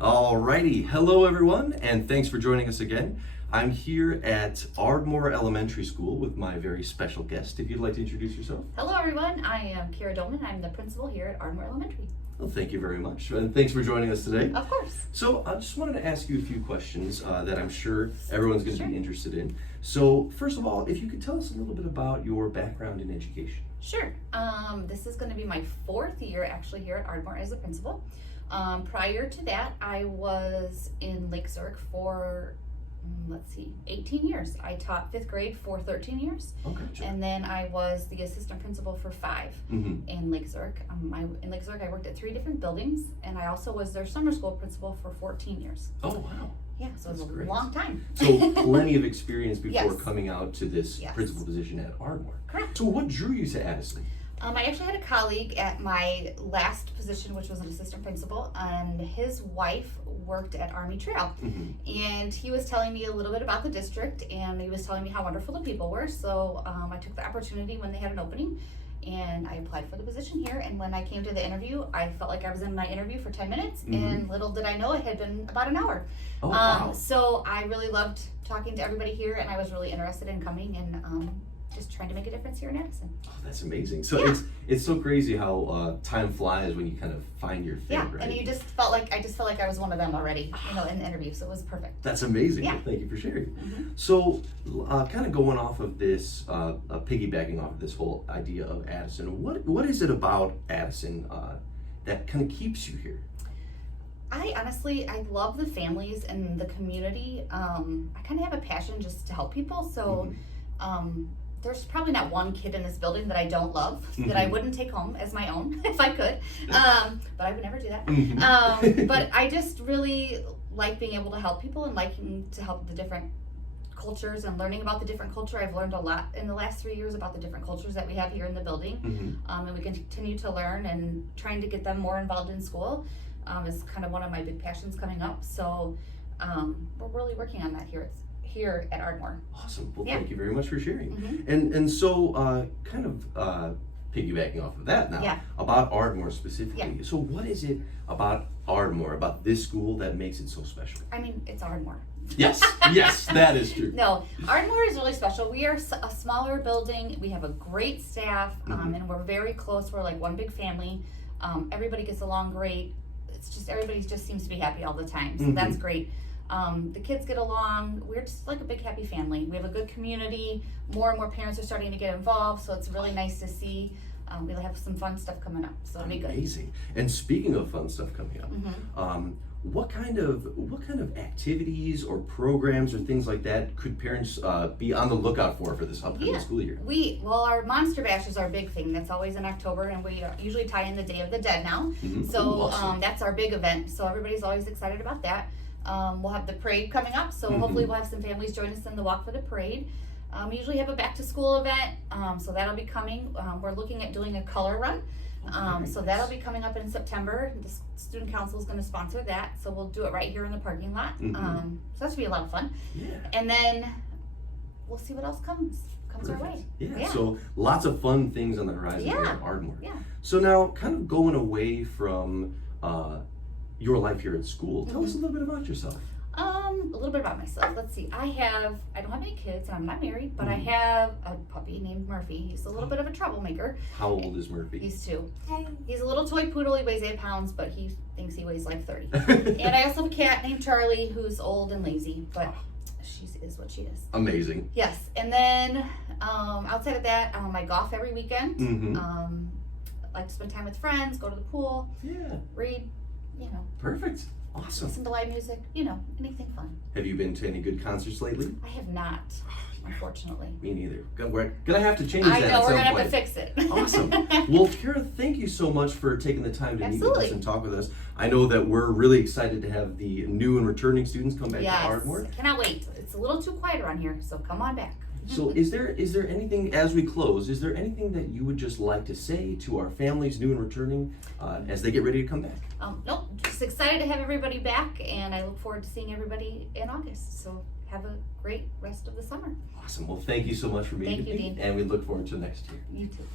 Alrighty, hello everyone, and thanks for joining us again. I'm here at Ardmore Elementary School with my very special guest. If you'd like to introduce yourself. Hello everyone, I am Dohman. I'm the principal here at Ardmore Elementary. Well, thank you very much, and thanks for joining us today. Of course. So I just wanted to ask you a few questions that I'm sure everyone's going to be interested in. So first of all, if you could tell us a little bit about your background in education. Sure. This is going to be my 4th year actually here at Ardmore as a principal. Prior to that, I was in Lake Zurich for 18 years. I taught 5th grade for 13 years. Okay. Sure. And then I was the assistant principal for 5 in Lake Zurich. In Lake Zurich, I worked at 3 different buildings, and I also was their summer school principal for 14 years. Oh, wow. Yeah, so it was Great. a long time. So plenty of experience before Yes. coming out to this Yes. principal position at Ardmore. Correct. So what drew you to Addison? I actually had a colleague at my last position, which was an assistant principal, and his wife worked at Army Trail. And he was telling me a little bit about the district, and he was telling me how wonderful the people were. So I took the opportunity when they had an opening, and I applied for the position here. And when I came to the interview, I felt like I was in my interview for 10 minutes, and little did I know it had been about an hour. Oh, wow. So I really loved talking to everybody here, and I was really interested in coming and just trying to make a difference here in Addison. Oh, that's amazing. So Yeah. it's so crazy how time flies when you kind of find your thing, Yeah, right? and I just felt like I was one of them already, in the interview, so it was perfect. That's amazing. Yeah. Well, thank you for sharing. So, kind of going off of this, piggybacking off of this whole idea of Addison, what is it about Addison that kind of keeps you here? I love the families and the community. I kind of have a passion just to help people, so there's probably not one kid in this building that I don't love, that I wouldn't take home as my own if I could, but I would never do that. But I just really like being able to help people and liking to help the different cultures and learning about the different culture. I've learned a lot in the last 3 years about the different cultures that we have here in the building, and we continue to learn, and trying to get them more involved in school is kind of one of my big passions coming up. So we're really working on that here at Ardmore. Awesome. Well, Yeah. thank you very much for sharing. And so, kind of piggybacking off of that now, Yeah. about Ardmore specifically. Yeah. So what is it about Ardmore, about this school, that makes it so special? I mean, it's Ardmore. Yes, yes, that is true. No, Ardmore is really special. We are a smaller building. We have a great staff, and we're very close. We're like one big family. Everybody gets along great. It's just everybody just seems to be happy all the time. So that's great. The kids get along. We're just like a big happy family. We have a good community. More and more parents are starting to get involved, so it's really nice to see. We'll have some fun stuff coming up, so it'll be good. Amazing. And speaking of fun stuff coming up, what kind of activities or programs or things like that could parents be on the lookout for this upcoming school year? Our Monster Bash is our big thing. That's always in October, and we usually tie in the Day of the Dead now. So Ooh, awesome. that's our big event. So everybody's always excited about that. We'll have the parade coming up, so hopefully we'll have some families join us in the walk for the parade. We usually have a back to school event, so that'll be coming. We're looking at doing a color run. So that'll be coming up in September. The student council is going to sponsor that, so we'll do it right here in the parking lot. So that should be a lot of fun. Yeah. And then we'll see what else comes our way. Yeah. So lots of fun things on the horizon here at Ardmore. Yeah. So now, kind of going away from your life here at school, tell us a little bit about yourself. A little bit about myself. Let's see. I don't have any kids, and I'm not married, but I have a puppy named Murphy. He's a little bit of a troublemaker. How old is Murphy? He's 2. He's a little toy poodle. He weighs 8 pounds, but he thinks he weighs like 30. And I also have a cat named Charlie, who's old and lazy, but she is what she is. Amazing. Yes. And then outside of that, I golf every weekend. I like to spend time with friends, go to the pool, read, Perfect. Awesome. listen to live music, anything fun. Have you been to any good concerts lately? I have not, unfortunately. Me neither. We're gonna have to change that. I know, at we're some gonna have to point. fix it. Awesome. Well, Kara, thank you so much for taking the time to meet with us Absolutely. and talk with us. I know that we're really excited to have the new and returning students come back to Ardmore. Yes, cannot wait. It's a little too quiet around here, so come on back. So is there anything, as we close, is there anything that you would just like to say to our families, new and returning, as they get ready to come back? Nope, just excited to have everybody back, and I look forward to seeing everybody in August. So have a great rest of the summer. Awesome. Well, thank you so much for meeting Thank you, me, Dean. and we look forward to next year. You too.